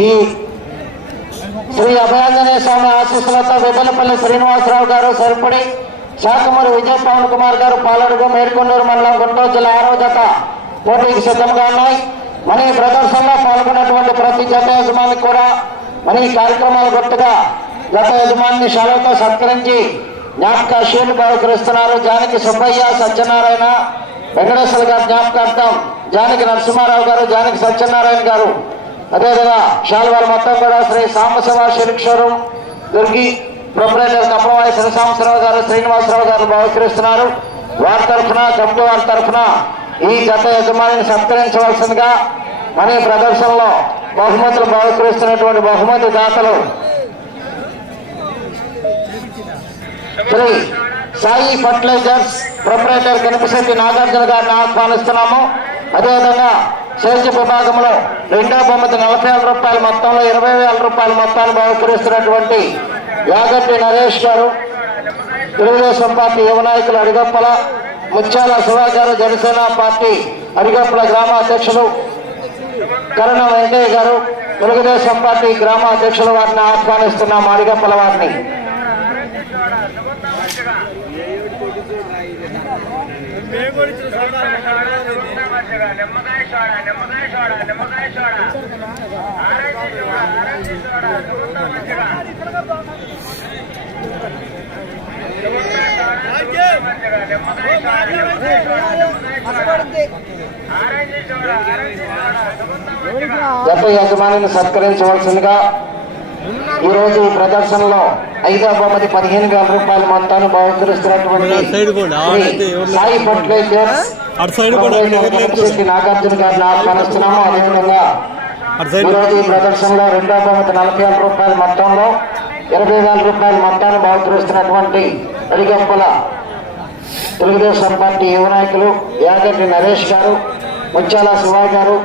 ఈ శ్రీ అభయాంజనేయ స్వామి ఆశీస్సులతో వెద్దలపల్లి శ్రీనివాసరావు గారు సరిపడి శాఖమూరి విజయ్ పవన్ కుమార్ గారు పాలడుగు మేడికొండూరు మండలం గుంటూరు జిల్లా ఆరవ జత పోటీకి సిద్ధంగా ఉన్నాయి. మన ఈ ప్రదర్శనలో పాల్గొన్నటువంటి ప్రతి జత యజమానికి కూడా మన ఈ కార్యక్రమాలు గుర్తుగా జత యజమాని సెలవుతో సత్కరించి జ్ఞాపక షీల్డ్ బహుకరిస్తున్నారు జానకి సుబ్బయ్య సత్యనారాయణ వెంకటేశ్వర గారు జ్ఞాపకార్థం. జానకి నరసింహారావు గారు జానకి సత్యనారాయణ గారు. అదేవిధంగా షాల్వారు మొత్తం కూడా శ్రీ సాంబశివ శిరీక్షరం దుర్గి ప్రొపరేటర్ కప్పవాయి శ్రీసాంబశివరావు గారు శ్రీనివాసరావు గారు బహుకరిస్తున్నారు వారి తరఫున కమిటీ వారి తరఫున ఈ గత యజమానిని సత్కరించవలసిందిగా మన ప్రదర్శనలో బహుమతులు బహుకరిస్తున్నటువంటి బహుమతి దాతలు శ్రీ సాయి ఫర్టిలైజర్స్ ప్రొపరేటర్ కనిపిశెట్టి నాగార్జున గారిని ఆహ్వానిస్తున్నాము. అదేవిధంగా శేష విభాగంలో రెండో బొమ్మది నలభై వేల రూపాయల మొత్తంలో ఇరవై వేల రూపాయల మొత్తాన్ని బహుకరిస్తున్నటువంటి యాగంటి నరేష్ గారు తెలుగుదేశం పార్టీ యువ నాయకులు అడిగప్పల ముత్యాల శివ గారు జనసేన పార్టీ అడిగప్పల గ్రామ అధ్యక్షులు కరుణ వెంకయ్య గారు తెలుగుదేశం పార్టీ గ్రామ అధ్యక్షుల వారిని ఆహ్వానిస్తున్నాము అడిగప్పల వారిని నిమ్మకాయ సోడా నిమ్మకాయ సోడా నిమ్మకాయ soda orange soda orange soda సుగంధం మంచిగా నిమ్మకాయ సోడా నిమ్మకాయ soda orange soda orange soda సుగంధం మంచిగా జత యజమానిని సత్కరించవలసిందిగా ఈ రోజు ఈ ప్రదర్శనలో ఐదో బహుమతి పదిహేను వేల రూపాయల మొత్తాన్ని బహుకరిస్తున్నటువంటి సాయి కనిపిశెట్టి నాగార్జున గారిని ఆహ్వానిస్తున్నాము అదేవిధంగా అటు ఈ ప్రదర్శనలో రెండో బహుమతి నలభై వేల రూపాయల మొత్తంలో ఇరవై వేల రూపాయల మొత్తాన్ని బహుకరిస్తున్నటువంటి అడిగప్పల తెలుగుదేశం పార్టీ యువ నాయకులు యాగంటి నరేష్ గారు ముత్యాల శివాయ్ గారు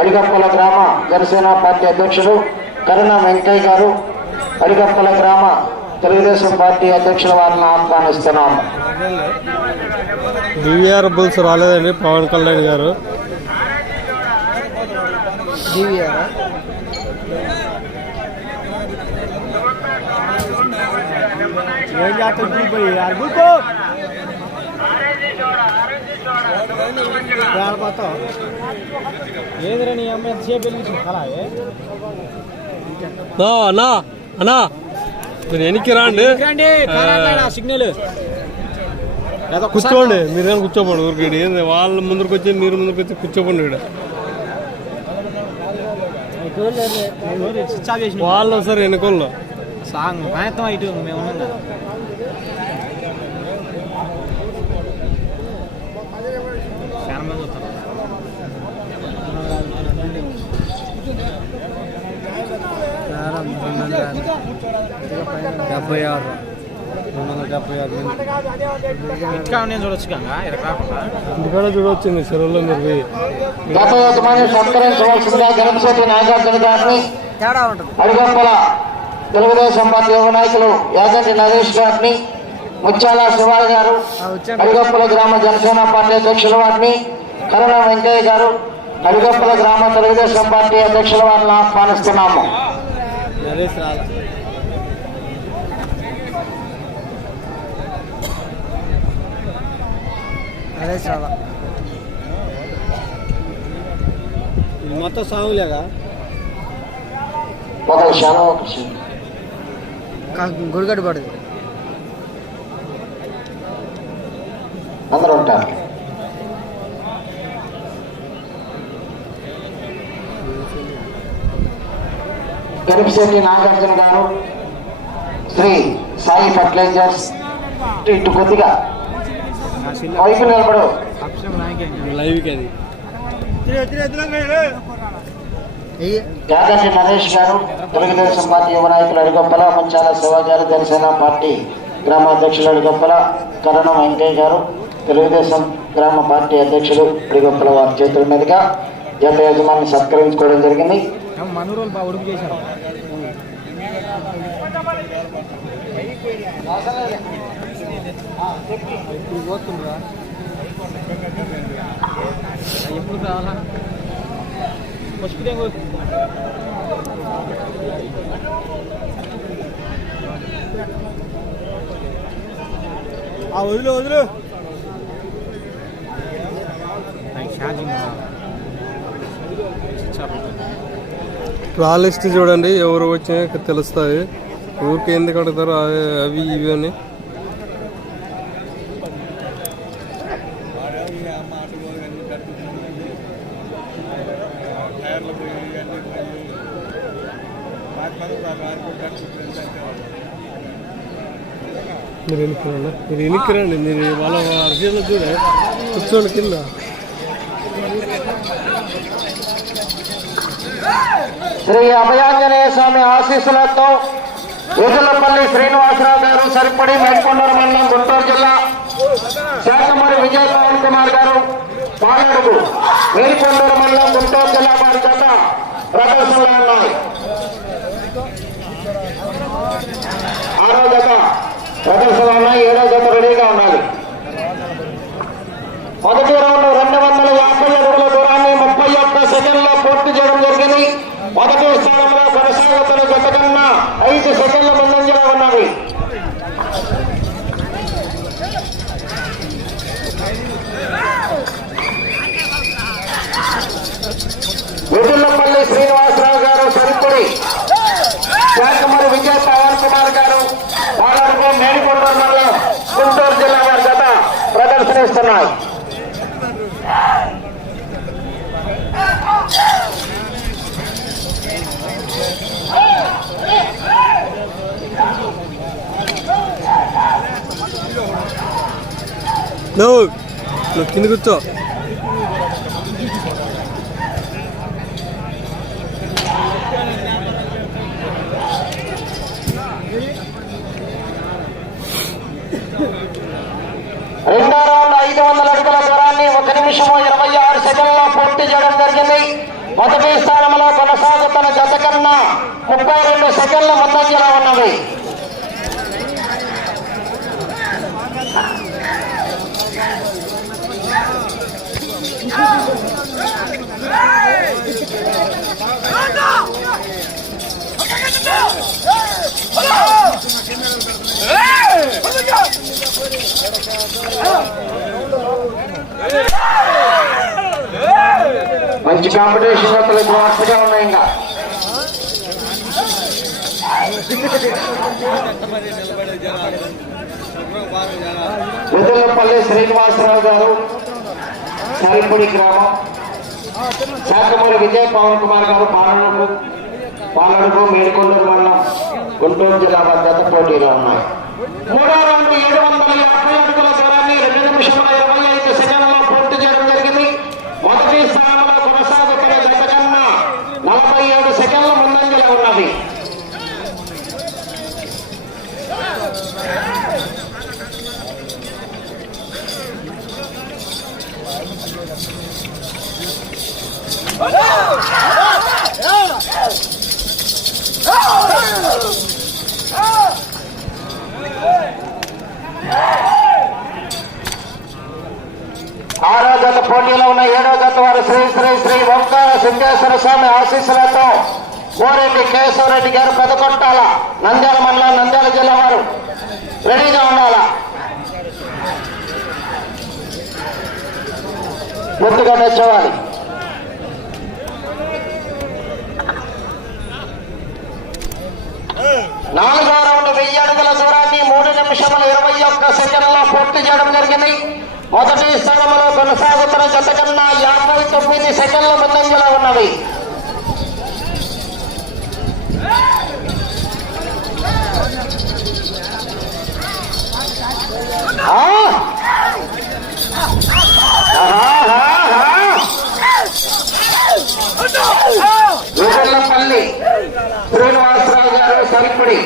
అడిగప్పల గ్రామ జనసేన పార్టీ అధ్యక్షులు కరుణ వెంకయ్య గారు అడిగప్పల గ్రామ తెలుగుదేశం పార్టీ అధ్యక్షుల వారిని ఆహ్వానిస్తున్నాము డివిఆర్ బుల్స్ రాలేదండి పవన్ కళ్యాణ్ గారు. ఏదిరా నీ అమ్మ ఎంతసేపు వెళ్ళి అలాగే అన్నా అన్నా. మీరు వెనక్కి రాండి. సిగ్నల్. కూర్చోండి మీరు కానీ కూర్చోపోండి ఊరికి ఏంది వాళ్ళ ముందరికి వచ్చి మీరు ముందరికి వచ్చి కూర్చోపోండి ఇక్కడ వాళ్ళు సార్ వెనుకోళ్ళు. సాంగ్ మేము ఉన్నాం కదా చాలా మంది వస్తారు డెబ్బై ఆరు. రెండు వందల డెబ్బై ఆరు. ఇంకా నేను చూడొచ్చు కదా ఇక్కడ ఇంటికాడ చూడొచ్చింది చెరువులో మీరు పోయి గత యజమాని సత్కరించవలసిందిగా గణపతి నాగార్జున గారిని తేడా ఉంటుంది. అడిగప్పల తెలుగుదేశం పార్టీ యువ నాయకులు యాగంటి నరేష్ గారిని ముత్యాల శివాయి గారు అడిగప్పల గ్రామ జనసేన పార్టీ అధ్యక్షుల వారిని కరుణ వెంకయ్య గారు అడిగప్పల గ్రామ తెలుగుదేశం పార్టీ అధ్యక్షుల వారిని ఆహ్వానిస్తున్నాము నరేష్ రాలా అదే చాలా. మొత్తం సాగులేగా గుడిగడ్డ పడుతుంది అందరూ ఉంటారు. ఎరిపిశెట్టి నాగార్జున గారు శ్రీ సాయి ఫర్టిలైజర్స్ ఇటు కొద్దిగా నిలబడు నరేష్ గారు తెలుగుదేశం పార్టీ యువ నాయకులు అడిగొప్పల మంచాల శివాజారి జనసేన పార్టీ గ్రామ అధ్యక్షులు అడిగొప్పల కరణం వెంకయ్య గారు తెలుగుదేశం గ్రామ పార్టీ అధ్యక్షులు అడిగొప్పల వారి చేతుల మీదుగా జత యజమాని సత్కరించుకోవడం జరిగింది. చేశారు? ఇప్పుడు పోతుందా ఎప్పుడు కావాలా పసుపు వదిలే వదిలే ఛార్జింగ్ రా లిస్ట్ చూడండి ఎవరు వచ్చినా తెలుస్తుంది ఊరికి ఎందుకు అడుగుతారు అవి ఇవి అని. మీరు వెనుకరండి మీరు వెనుకరండి మీరు వాళ్ళ అర్జీలో చూడే. కూర్చోండి కింద. శ్రీ అభయాంజనేయ స్వామి ఆశీస్సులతో ఎదులపల్లి శ్రీనివాసరావు గారు సరిపడి మేల్కొండ మండలం గుంటూరు జిల్లా శాఖమూరి విజయ్ పవన్ కుమార్ గారు పాలడుగు మేల్కొండూరు మండలం గుంటూరు జిల్లా వారి చేత ప్రదర్శనలో ఉన్నాయి. ఆరో జత ప్రదర్శనలో ఉన్నాయి ఏడో జత రెడీగా ఉండాలి మొదటి రౌండ్ రెండు వందల యాభై అడుగుల దూరాన్ని ముప్పై ఒక్క సెకండ్లో పూర్తి చేయడం జరిగింది. మొదటి స్థానంలో కొనసాగుతున్న జత కన్నా ఐదు సెకండ్ల ముందంజలో ఉన్నది విజుల్లపల్లి శ్రీనివాసరావు గారు సరిపడి శాఖమరి విజయ్ పవన్ కుమార్ గారు పాలనకు మేడికొండూరు మండలం గుంటూరు జిల్లా వారి జత ప్రదర్శనిస్తున్నాయి నువ్వు కింద కూర్చో. రౌండ్ ఐదు వందల అడుగుల దూరాన్ని ఒక నిమిషము ఇరవై ఆరు సెకండ్లో పూర్తి చేయడం జరిగింది. మొదటి స్థానంలో కొనసాగుతున్న జత కన్నా ముప్పై రెండు సెకండ్ల ముందంజలో ఉన్నది మంచి కాంపిటీషన్ అసలు జాగ్రత్తగా ఉన్నాయి ఇంకా. వెదులపల్లి శ్రీనివాసరావు గారు సరిపొడి గ్రామం. శాఖమూరి విజయ్ పవన్ కుమార్ గారు పాలనకు పాలనకు మేడికొండూరు మండలం గుంటూరు జిల్లా భద్రత పోటీలో ఉన్నాయి మూడో రౌండ్ ఏడు వందల యాభై అడుగుల దూరాన్ని రెండు నిమిషముల ఇరవై ఐదు ఆరో గత పోటీలో ఉన్న ఏడో గత వారు శ్రీ శ్రీ శ్రీ ఓంకార సిద్ధేశ్వర స్వామి ఆశీస్సులతో కోరెడ్డి కేశవరెడ్డి గారు పెదకొట్టాల నంద్యాల మండలం నంద్యాల జిల్లా వారు. రెడీగా ఉండాలా? ముందుగా నేర్చోవాలి నాలుగు రౌండ్ వెయ్యి అడుగుల దూరాన్ని మూడు నిమిషములు ఇరవై ఒక్క సెకండ్లో పూర్తి చేయడం జరిగింది. మొదటి స్థలంలో కొనసాగుతున్న గత కన్నా యాభై తొమ్మిది సెకండ్ల ముందంజలో ఉన్నవి. ఊగల్లపల్లి శ్రీనివాసరావు గారు సరిపడి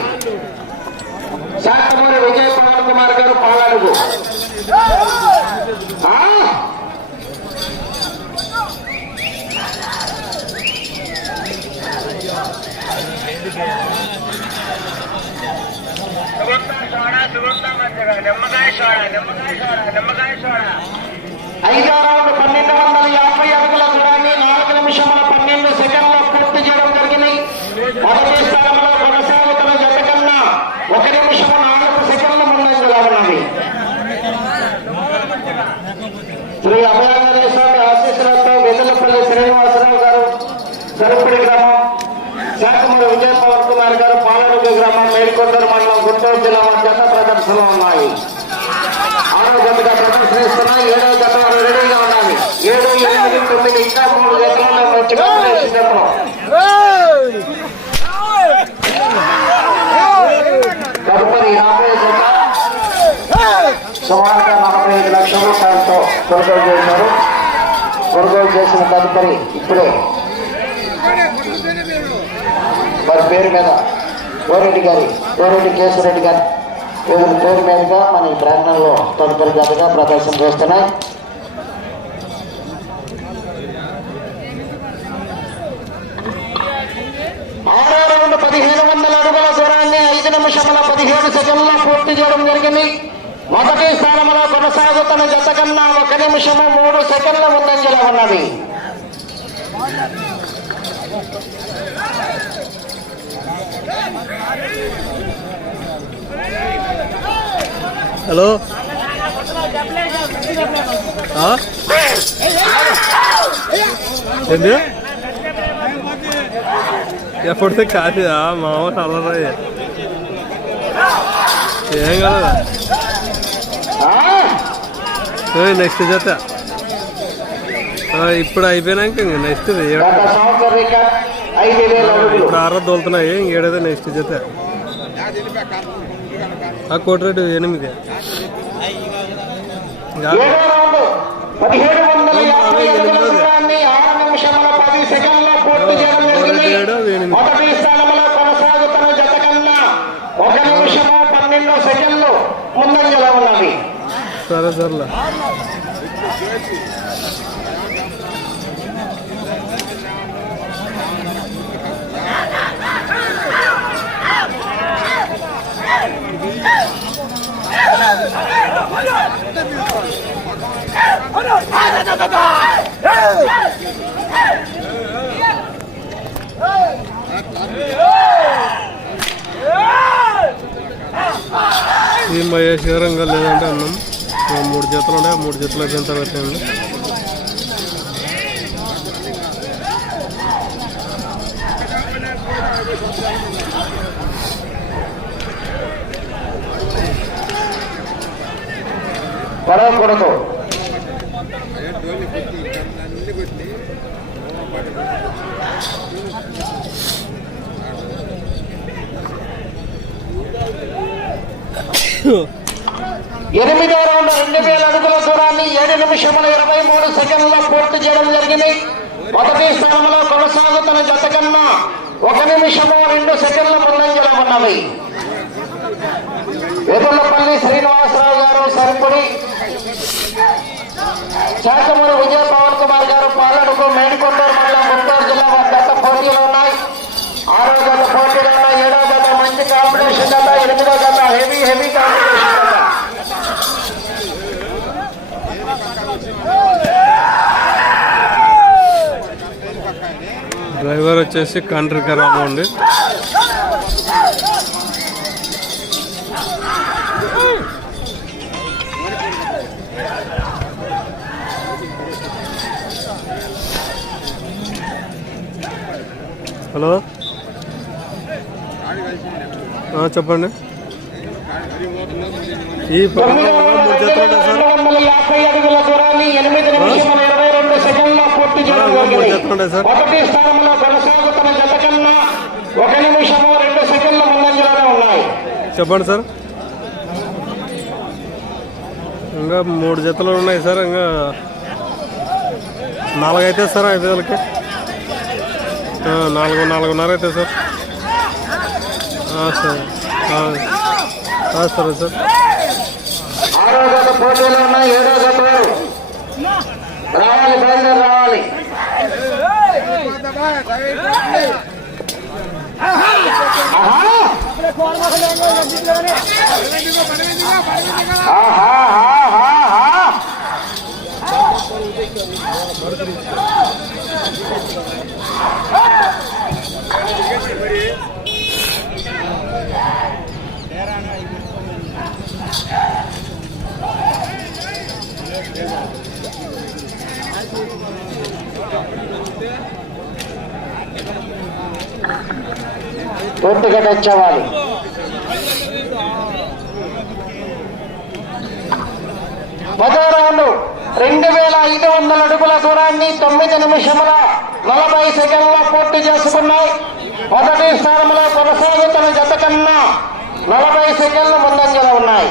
శాంతమూరి విజయ పవన్ కుమార్ గారు పాలడుగు. నిమ్మకాయ నిమ్మకాయ నిమ్మకాయ ఐదో రౌండ్ పన్నెండు వందల మేల్కొండూరు గుంటూరు జిల్లా జత ప్రదర్శనలో ఉన్నాయి. ఆరో జతగా ప్రదర్శనిస్తున్నాయి. ఏడో జత రెడీగా ఉండాలి ఏడు ఎనిమిది తొమ్మిది ఇంకా మూడు జతలలో వచ్చి సిద్ధంలో తదుపరి యాభై జత సుమారుగా నలభై ఐదు లక్షల రూపాయలతో కొనుగోలు చేశారు. కొనుగోలు చేసిన తదుపరి ఇప్పుడే. వారి పేరు మీద కోరెడ్డి గారి కోరెడ్డి కేశవరెడ్డి గారి పేరు పేరు మీదుగా మన ఈ ప్రాంగణంలో తదుపరి జతగా ప్రదర్శన చేస్తున్నాయి. ఆరో రౌండ్ పదిహేను వందల అడుగుల దూరాన్ని ఐదు నిమిషముల పదిహేడు సెకండ్ల పూర్తి చేయడం జరిగింది. మొదటి స్థానంలో కొనసాగుతున్న జత కన్నా ఒక నిమిషము మూడు సెకండ్ల ముందంజలో ఉన్నది. హలో? ఏంటి ఎప్పుడితే కాదా మామూలు అల్లరాయి. ఏం కాదు? నెక్స్ట్ జత. ఇప్పుడు అయిపోయినాక ఇంక నెక్స్ట్ ఇప్పుడు ఆరో తోలుతున్నాయి. ఇంకేడైతే నెక్స్ట్ జత. ఆ జరిగింది. ఏడో ఎనిమిది. మొదటి స్థానంలో ఈ భయ శివరంగా లేదంటే అన్నం. మూడు జతలు ఉన్నాయి ఆ మూడు జతలు అయిపోయిన తర్వాత పడవకూడదు ఎనిమిదో రౌండ్ రెండు వేల అడుగుల దూరాన్ని ఏడు నిమిషముల ఇరవై మూడు సెకండ్ల పూర్తి చేయడం జరిగింది. మొదటి స్థానంలో కొనసాగుతున్న జత కన్నా ఒక నిమిషము రెండు సెకండ్ల ముందంజలో ఉన్నవి వెదులపల్లి శ్రీనివాసరావు గారు సరిపడి శాఖమూరి విజయ పవన్ కుమార్ గారు పాలనకు మేడికొండూరు మండలం గుంటూరు జిల్లా గత పోటీలు ఉన్నాయి. ఆరో గత పోటీలు ఉన్నాయి ఏడో గత మంచి కాంపిటీషన్ గత ఎనిమిదో గత హెవీ హెవీ కాంపిటీషన్ గత. డ్రైవర్ వచ్చేసి కంట్రీ ఖరాబ్ అండి. మూడు జరిగింది జతలు ఉంటాయి సార్. మొదటి స్థానంలో కొనసాగుతున్న జత కన్నా ఒక నిమిషము రెండు సెకండ్ల ముందంజలోనే ఉన్నాయి. చెప్పండి సార్. ఇంకా మూడు జతలు ఉన్నాయి సార్. ఇంకా నాలుగైతే సార్ ఐదు వేలకి. నాలుగు నాలుగున్నర అయితే సార్. సరే. సరే సార్. ఆరో గత పోటీలో ఉన్న ఏడో గత వారు రావాలి బయలుదేరి రావాలి. ఆహా! ఆహా, ఆహా, ఆహా! పూర్తిగా రౌండ్ రెండు వేల ఐదు వందల అడుగుల దూరాన్ని తొమ్మిది నిమిషముల నలభై సెకండ్ల పూర్తి చేసుకున్నాయి. మొదటి స్థానంలో కొనసాగుతున్న జత కన్నా నలభై సెకండ్లు ముందంజలో ఉన్నాయి.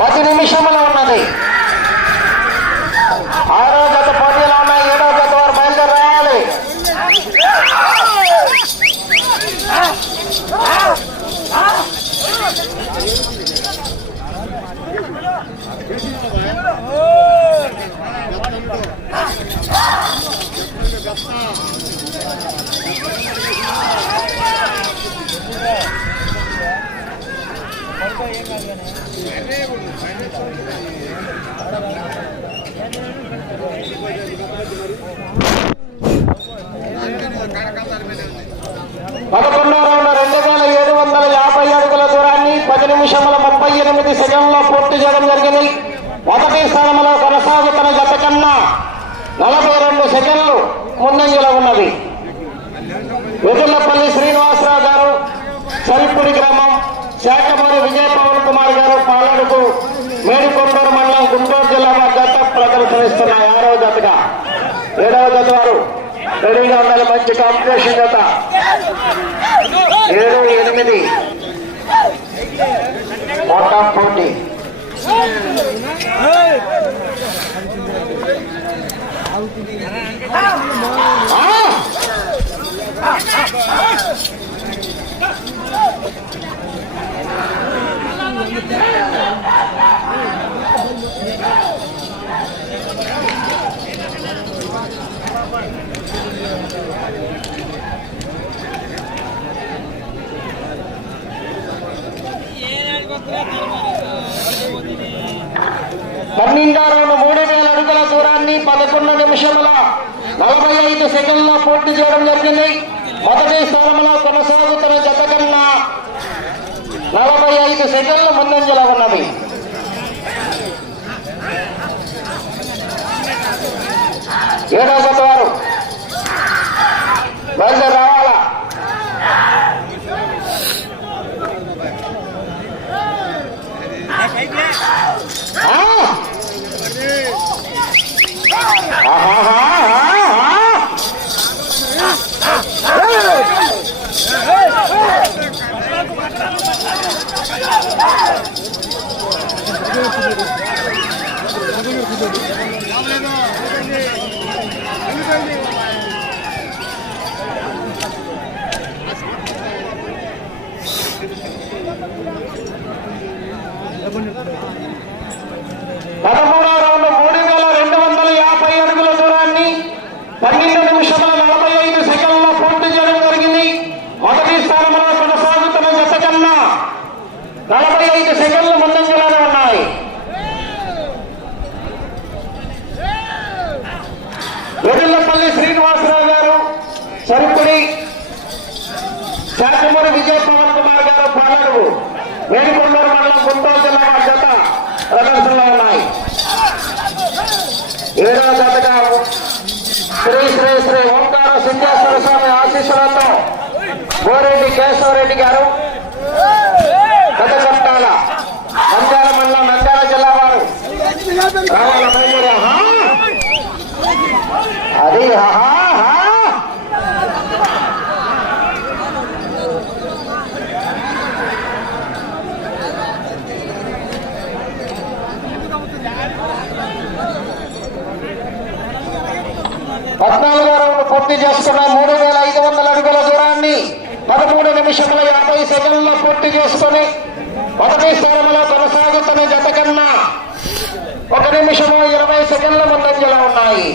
పది నిమిషంలో ఉన్నది. ఆరో గత పోటీలో ఉన్నాయి. ఏడో గత వారు బయలుదేరి రావాలి పదకొండో రెండు వేల ఏడు వందల యాభై అడుగుల దూరాన్ని పది నిమిషముల ముప్పై ఎనిమిది సెకండ్లో పూర్తి చేయడం జరిగింది. మొదటి స్థానంలో కొనసాగుతున్న జత కన్నా నలభై రెండు సెకండ్లు ముందంజలో ఉన్నది. వెదుల్లపల్లి శ్రీనివాసరావు గారు సరిపూడి గ్రామం శాఖమూరి విజయ పవన్ కుమార్ గారు పాలడుకు మేడికొండూరు మండలం గుంటూరు జిల్లా వారి జత ప్రదర్శనిస్తున్నాయి. ఆరవ జతగా. ఏడవ జత వారు. రెడీగా ఉండాలి. మంచి కాంపిటీషన్ జత. ఏడు ఎనిమిది. మొత్తం పోటీ. ఆ! పన్నెండో రౌండ్ మూడు వేల అడుగుల దూరాన్ని పదకొండు నిమిషముల నలభై ఐదు సెకండ్లో పూర్తి చేయడం జరిగింది. మొదటి స్థానంలో కొనసాగుతున్న జత కన్నా నలభై ఐదు సెకండ్ల ముందంజలో ఉన్నది. ఏడో జత వారు బయలుదేరి రావాలా ఆ! ఆహాహాహాహా! పదమూడవ రౌండ్ మూడు వేల రెండు వందల యాభై అడుగుల దూరాన్ని పన్నెండు నిమిషముల నలభై ఐదు సెకండ్ల పూర్తి చేయడం జరిగింది మొదటి స్థానంలో కొనసాగుతున్న జత కన్నా నలభై ఐదు సెకండ్లు ముందంజలోనే ఉన్నాయి వెదుల్లపల్లి శ్రీనివాసరావు గారు సరిపుడి శాఖమూరి విజయ పవన్ కుమార్ గారు పాలడుగు వేడికొండూరు మండలం గుంటూరు జిల్లా వారి జత ప్రదర్శనలో ఉన్నాయి ఏడవ జతగా శ్రీ శ్రీ శ్రీ ఓంకార సింహేశ్వర స్వామి ఆశీస్సులతో గోరెడ్డి కేశవరెడ్డి గారు. కథకట్టాల నంద్యాల మండలం నంద్యాల జిల్లా వారు. అది పద్నాలుగో రౌండ్ పూర్తి చేసుకున్న మూడు వేల ఐదు వందల అడుగుల దూరాన్ని పదమూడు నిమిషముల యాభై సెకండ్లు పూర్తి చేసుకుని మొదటి స్థానంలో కొనసాగుతున్న జత కన్నా ఒక నిమిషము ఇరవై సెకండ్ల ముందంజలో ఉన్నాయి.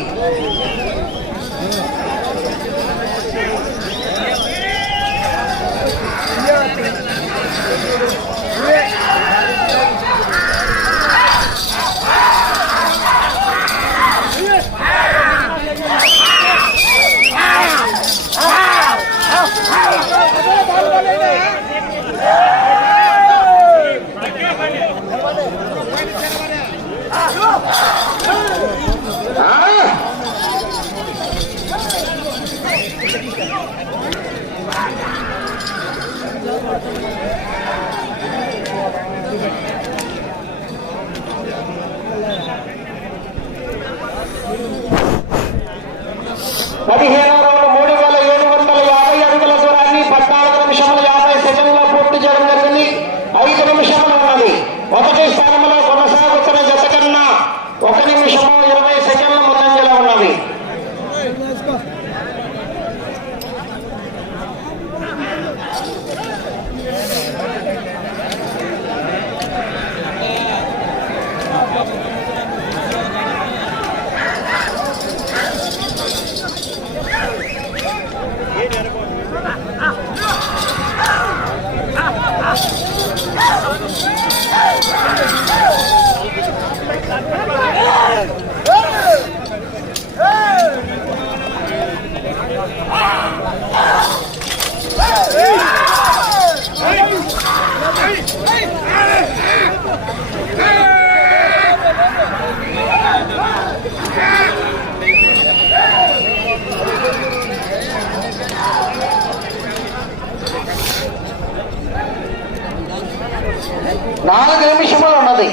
నాలుగు నిమిషములు ఉన్నది.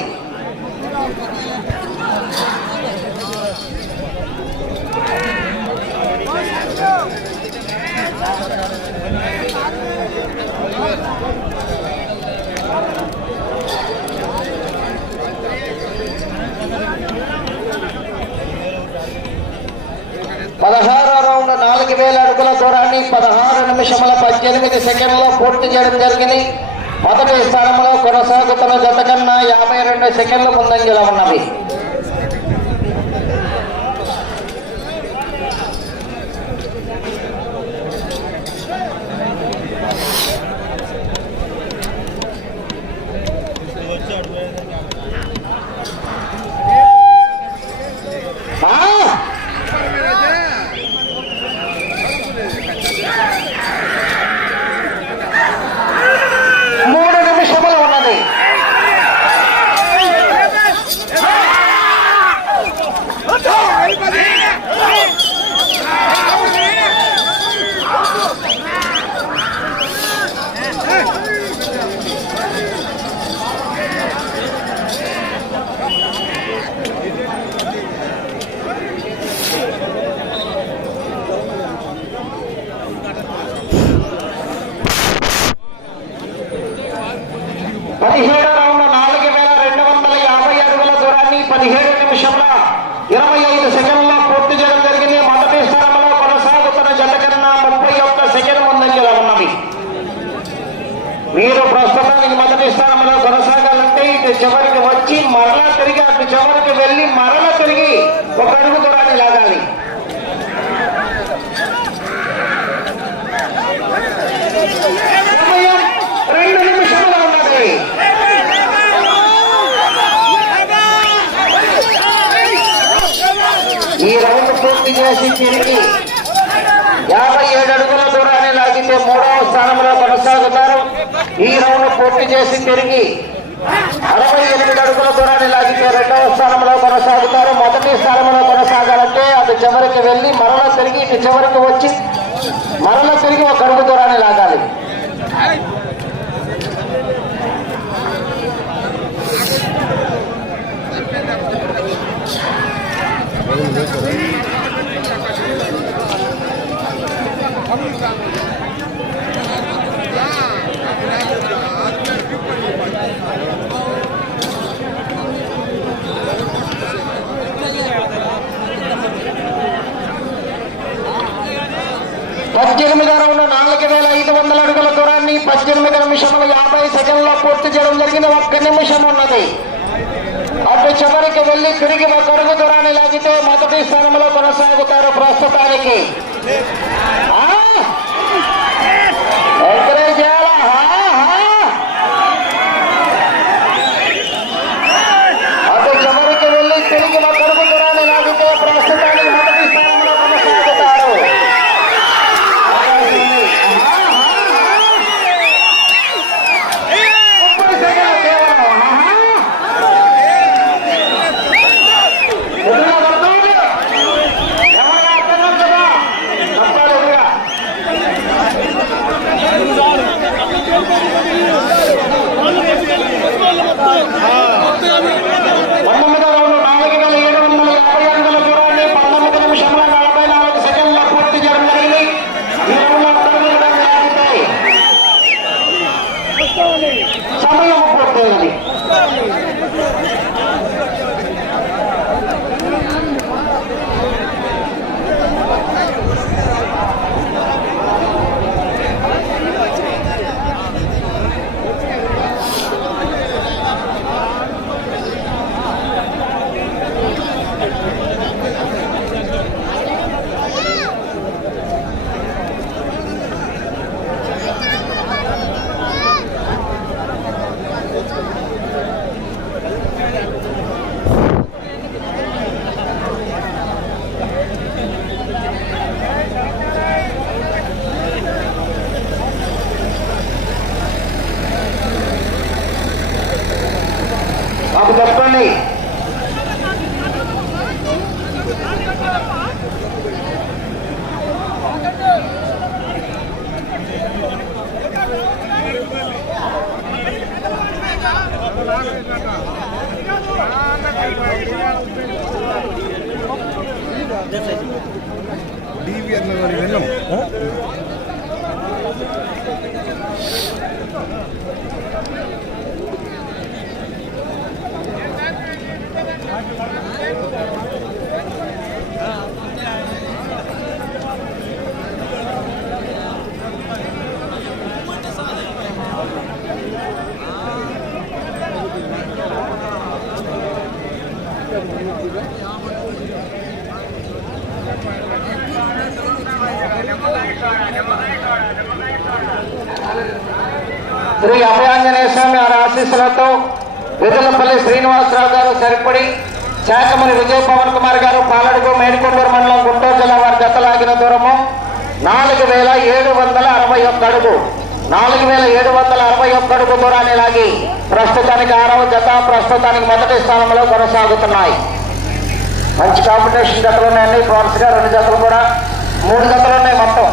పదహారో రౌండ్ నాలుగు వేల అడుగుల దూరాన్ని పదహారు నిమిషముల పద్దెనిమిది సెకండ్లో పూర్తి చేయడం జరిగింది. మొదటి స్థానంలో కొనసాగుతున్న జత కన్నా యాభై రెండు సెకండ్లు ముందంజలో ఉన్నవి ఆ! మూడు నిమిషములు ఉన్నది పదిహేడు రౌండ్ నాలుగు వేల రెండు వందల యాభై అడుగుల దూరాన్ని పదిహేడు నిమిషంలో ఇరవై ఐదు సెకండ్లో పూర్తి చేయడం జరిగింది మొదటి స్థానంలో కొనసాగుతున్న జత కన్నా ముప్పై ఒక్క సెకండ్ ముందంజలో ఉన్నవి మీరు ప్రస్తుతానికి మొదటి స్థానంలో కొనసాగాలంటే ఇటు చివరికి వచ్చి మరలా తిరిగి అటు చివరికి వెళ్ళి మరలా తిరిగి ఒక అడుగు దూరాన్ని లాగాలి. సమయం రెండు నిమిషాలు ఉన్నది ఈ రౌండ్ పూర్తి చేసి తిరిగి యాభై ఏడు అడుగుల దూరాన్ని లాగితే మూడవ స్థానంలో కొనసాగుతారు. ఈ రౌండ్ పూర్తి చేసి తిరిగి అరవై ఎనిమిది అడుగుల దూరాన్ని లాగితే రెండవ స్థానంలో కొనసాగుతారు మొదటి స్థానంలో కొనసాగాలంటే అటు చివరికి వెళ్ళి మరల తిరిగి ఇటు చివరికి వచ్చి మరల తిరిగి ఒక అడుగు దూరాన్ని లాగాలి Thank you. నిమిషం ఉన్నది అటు చివరికి వెళ్ళి తిరిగి ఒక అడుగు దూరాన్ని లాగితే మొదటి స్థానంలో కొనసాగుతారు ప్రస్తుతానికి. శ్రీ అభయాంజనేయ స్వామి వారి ఆశీస్సులతో వెదలపల్లి శ్రీనివాసరావు గారు సరిపడి శాఖమని విజయ పవన్ కుమార్ గారు పాలడుగు మేడికొండూరు మండలం గుంటూరు జిల్లా వారి జతలాగిన దూరము నాలుగు వేల ఏడు వందల అరవై ఒక్క అడుగు. నాలుగు వేల ఏడు వందల అరవై ఒక్క అడుగు దూరాన్ని లాగి ప్రస్తుతానికి ఆరవ జత ప్రస్తుతానికి మొదటి స్థానంలో కొనసాగుతున్నాయి. మంచి కాంపిటీషన్ జతలు ఉన్నాయి అన్ని గా రెండు జతలు కూడా మూడు జతలు ఉన్నాయి మొత్తం.